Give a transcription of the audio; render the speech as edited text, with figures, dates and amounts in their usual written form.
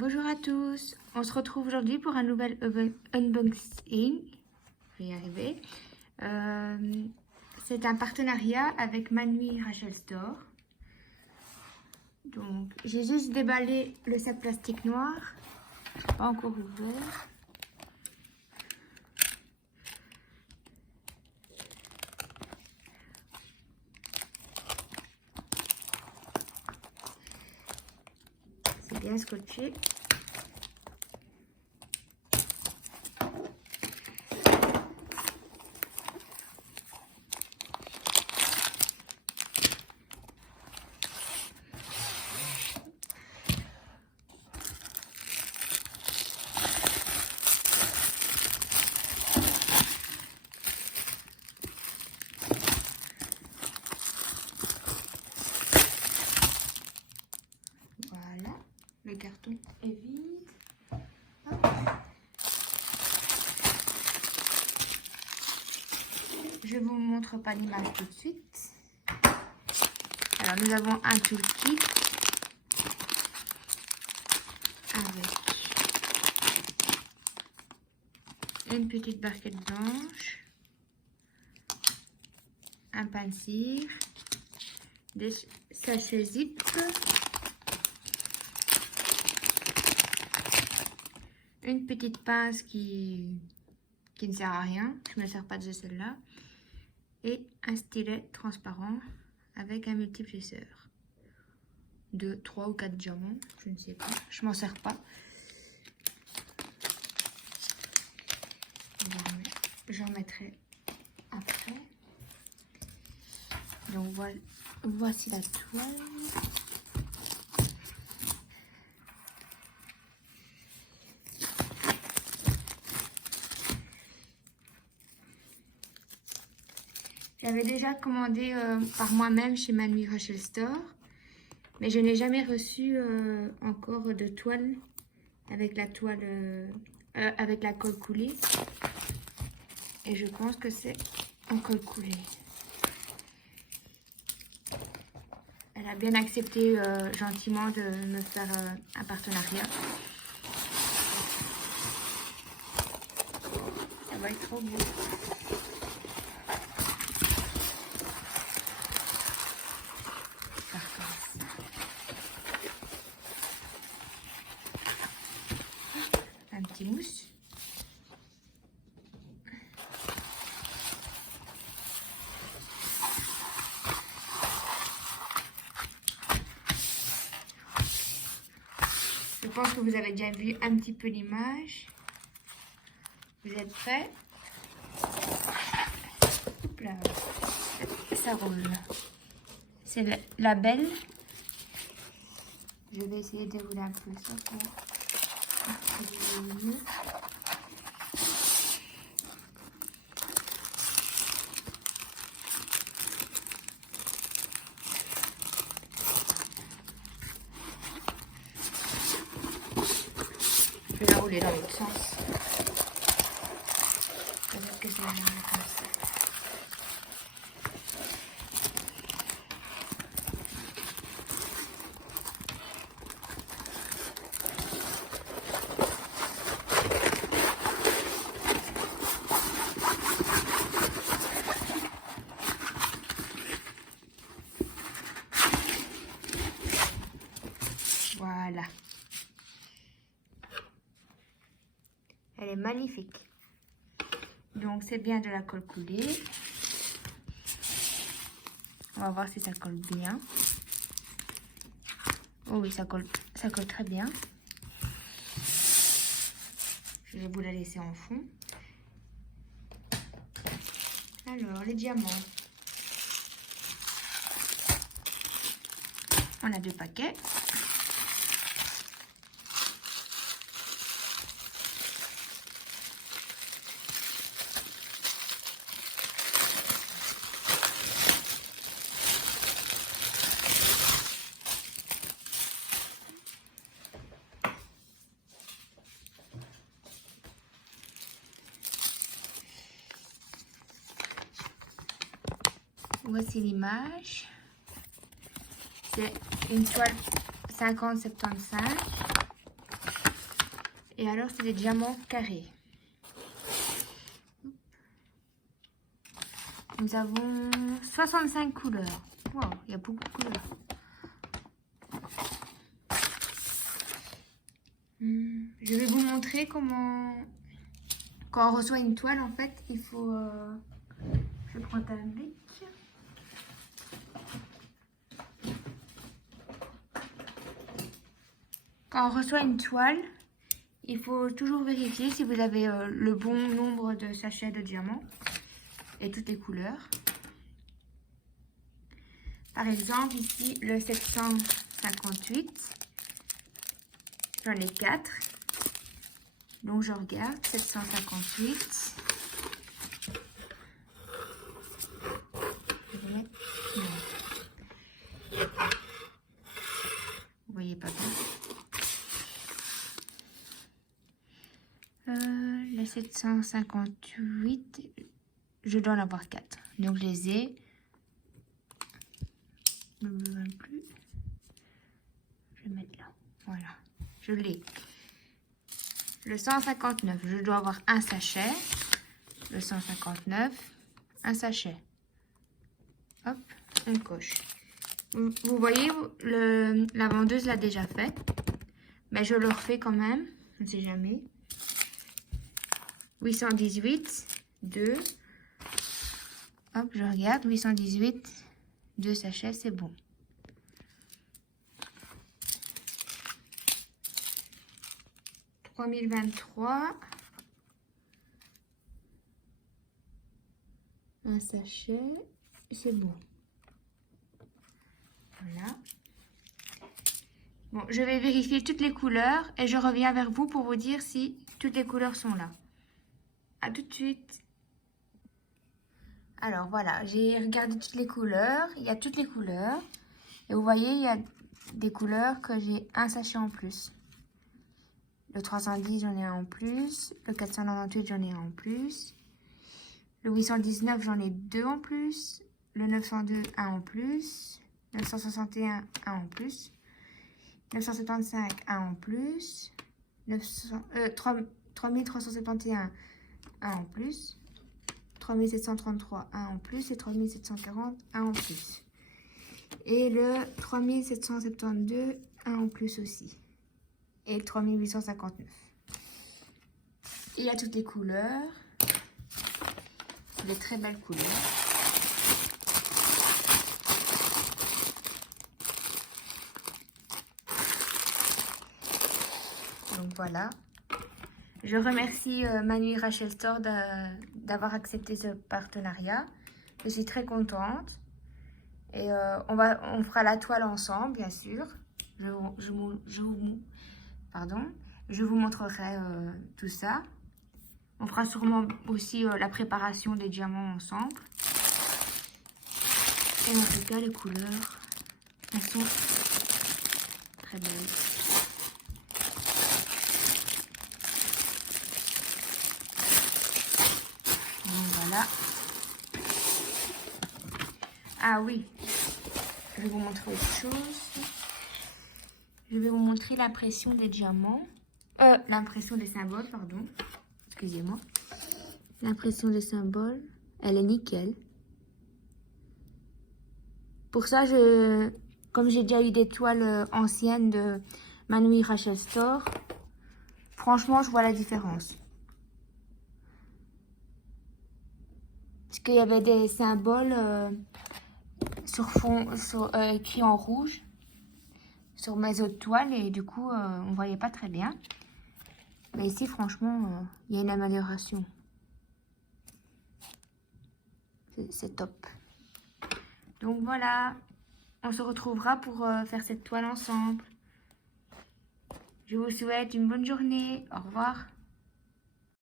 Bonjour à tous, on se retrouve aujourd'hui pour un nouvel unboxing. Je vais y arriver. C'est un partenariat avec Manui Rachel Store. Donc j'ai juste déballé le sac plastique noir, pas encore ouvert. C'est bien scotché. Voilà, le carton est vide. Hop. Je vous montre pas l'image tout de suite. Alors nous avons un toolkit avec une petite barquette blanche, un pain de cire, des sachets zip, une petite pince qui ne sert à rien, je ne me sers pas de celle-là, et un stylet transparent avec un multiplisseur de 3 ou 4 diamants, je ne sais pas, je m'en sers pas. J'en mettrai après. Donc voilà, voici la toile. J'avais déjà commandé par moi-même chez Manui Rachel Store, mais je n'ai jamais reçu encore de toile avec la avec la colle coulée. Et je pense que c'est en colle coulée. Elle a bien accepté gentiment de me faire un partenariat. Ça va être trop beau. Un petit mousse. Je pense que vous avez déjà vu un petit peu l'image. Vous êtes prêts? Hop là. Ça roule. C'est la belle. Je vais essayer de dérouler un peu ça pour mieux. Je vais la rouler dans l'autre sens. Peut-être que c'est comme ça. Voilà. Elle est magnifique. Donc c'est bien de la colle coulée. On va voir si ça colle bien. Oh oui, ça colle très bien. Je vais vous la laisser en fond. Alors, les diamants. On a 2 paquets. Voici l'image. C'est une toile 50-75. Et alors, c'est des diamants carrés. Nous avons 65 couleurs. Wow, il y a beaucoup de couleurs. Je vais vous montrer comment... Quand on reçoit une toile, en fait, il faut... Je prends un bic. Quand on reçoit une toile, il faut toujours vérifier si vous avez le bon nombre de sachets de diamants et toutes les couleurs. Par exemple, ici, le 758, j'en ai 4. Donc, je regarde, 758. Vous voyez pas bien. Les 758, je dois en avoir 4. Donc, je les ai. Ne me besoin plus. Je vais mettre là. Voilà. Je l'ai. Le 159, je dois avoir un sachet. Le 159, un sachet. Hop, on coche. Vous voyez, la vendeuse l'a déjà fait. Mais je le refais quand même. Je ne sais jamais. 818, 2. Hop, je regarde. 818, 2 sachets, c'est bon. « 3023. Un sachet, c'est bon. Voilà. Bon, je vais vérifier toutes les couleurs et je reviens vers vous pour vous dire si toutes les couleurs sont là. À tout de suite. Alors voilà, j'ai regardé toutes les couleurs. Il y a toutes les couleurs. Et vous voyez, il y a des couleurs que j'ai un sachet en plus. Le 310, j'en ai un en plus. Le 498, j'en ai un en plus. Le 819, j'en ai 2 en plus. Le 902, 1 en plus. 961, 1 en plus. 975, 1 en plus. 3371, 1 en plus. 3733, 1 en plus. Et 3740, 1 en plus. Et le 3772, 1 en plus aussi. Et 3859. Il y a toutes les couleurs. Des très belles couleurs. Donc voilà. Je remercie Manu et Rachel Store d'avoir accepté ce partenariat. Je suis très contente. Et on fera la toile ensemble, bien sûr. Je vous montrerai tout ça. On fera sûrement aussi la préparation des diamants ensemble. Et en tout cas, les couleurs, elles sont très belles. Donc voilà. Ah oui, je vais vous montrer autre chose. Je vais vous montrer l'impression des diamants. L'impression des symboles, pardon. Excusez-moi. L'impression des symboles, elle est nickel. Pour ça, comme j'ai déjà eu des toiles anciennes de Manu Rachel Store, franchement, je vois la différence. Parce qu'il y avait des symboles sur fond, écrits en rouge sur mes autres toiles et du coup, on ne voyait pas très bien. Mais ici, franchement, il y a une amélioration. C'est top. Donc voilà, on se retrouvera pour faire cette toile ensemble. Je vous souhaite une bonne journée. Au revoir.